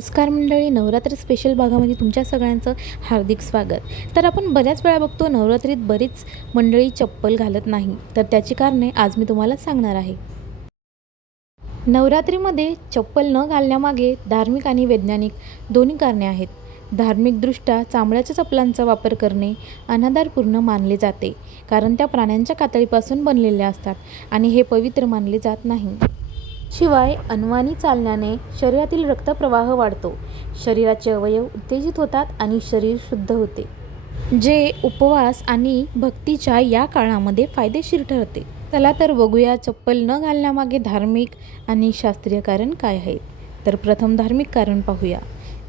नमस्कार मंडळी नवरात्र स्पेशल भागामध्ये तुमच्या सगळ्यांचं हार्दिक स्वागत. तर आपण बऱ्याच वेळा बघतो नवरात्रीत बरीच मंडळी चप्पल घालत नाही. तर त्याची कारणे आज मी तुम्हाला सांगणार आहे. नवरात्रीमध्ये चप्पल न घालण्यामागे धार्मिक आणि वैज्ञानिक दोन्ही कारणे आहेत. धार्मिकदृष्ट्या चामड्याच्या चप्पलांचा वापर करणे अनादारपूर्ण मानले जाते कारण त्या प्राण्यांच्या कातळीपासून बनलेल्या असतात आणि हे पवित्र मानले जात नाही. शिवाय अनवाणी चालण्याने शरीरातील रक्तप्रवाह वाढतो. शरीराचे अवयव उत्तेजित होतात आणि शरीर शुद्ध होते. जे उपवास आणि भक्तीच्या या काळामध्ये फायदेशीर ठरते. चला तर बघूया चप्पल न घालण्यामागे धार्मिक आणि शास्त्रीय कारण काय आहे तर प्रथम धार्मिक कारण पाहूया.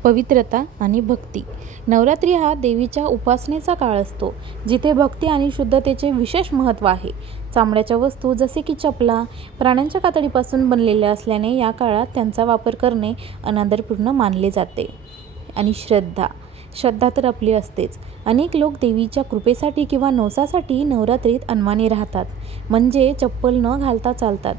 पवित्रता आणि भक्ती. नवरात्री हा देवीच्या उपासनेचा काळ असतो जिथे भक्ती आणि शुद्धतेचे विशेष महत्त्व आहे. चामड्याच्या वस्तू जसे की चपला प्राण्यांच्या कातडीपासून बनलेल्या असल्याने या काळात त्यांचा वापर करणे अनादरपूर्ण मानले जाते. आणि श्रद्धा. श्रद्धा तर आपली असतेच. अनेक लोक देवीच्या कृपेसाठी किंवा नवसासाठी नवरात्रीत अनवाणी राहतात. म्हणजे चप्पल न घालता चालतात.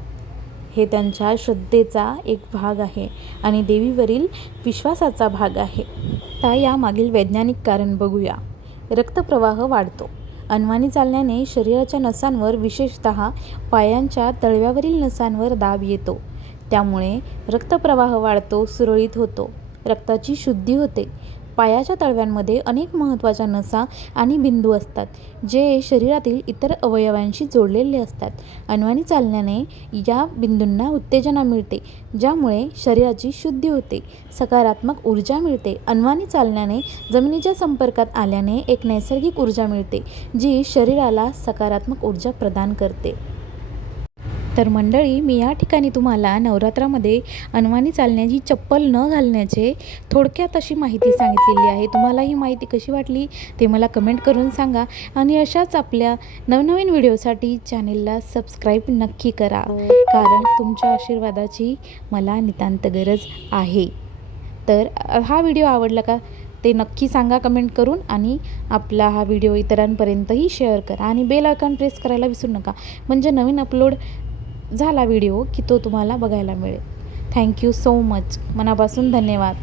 हे त्यांच्या श्रद्धेचा एक भाग आहे आणि देवीवरील विश्वासाचा भाग आहे. आता यामागील वैज्ञानिक कारण बघूया. रक्तप्रवाह वाढतो. अनवाणी चालण्याने शरीराच्या नसांवर विशेषत पायांच्या तळव्यावरील नसांवर दाब येतो. त्यामुळे रक्तप्रवाह वाढतो सुरळीत होतो. रक्ताची शुद्धी होते. पायाच्या तळव्यांमध्ये अनेक महत्त्वाच्या नसा आणि बिंदू असतात जे शरीरातील इतर अवयवांशी जोडलेले असतात. अनवाणी चालण्याने या बिंदूंना उत्तेजना मिळते ज्यामुळे शरीराची शुद्धी होते सकारात्मक ऊर्जा मिळते. अनवाणी चालण्याने जमिनीच्या संपर्कात आल्याने एक नैसर्गिक ऊर्जा मिळते जी शरीराला सकारात्मक ऊर्जा प्रदान करते. तर मंडळी मी या ठिकाणी तुम्हाला नवरात्रामध्ये अनवाणी चालण्याची चप्पल न घालण्याचे थोडक्यात अशी माहिती सांगितलेली आहे. तुम्हाला ही माहिती कशी वाटली ते मला कमेंट करून सांगा आणि अशाच आपल्या नवनवीन व्हिडिओसाठी चॅनेलला सबस्क्राईब नक्की करा. कारण तुमच्या आशीर्वादाची मला नितांत गरज आहे. तर हा व्हिडिओ आवडला का ते नक्की सांगा कमेंट करून आणि आपला हा व्हिडिओ इतरांपर्यंतही शेअर करा आणि बेल आयकॉन प्रेस करायला विसरू नका. म्हणजे नवीन अपलोड झाला व्हिडिओ की तो तुम्हाला बघायला मिळेल. थँक्यू सो मच मनापासून धन्यवाद.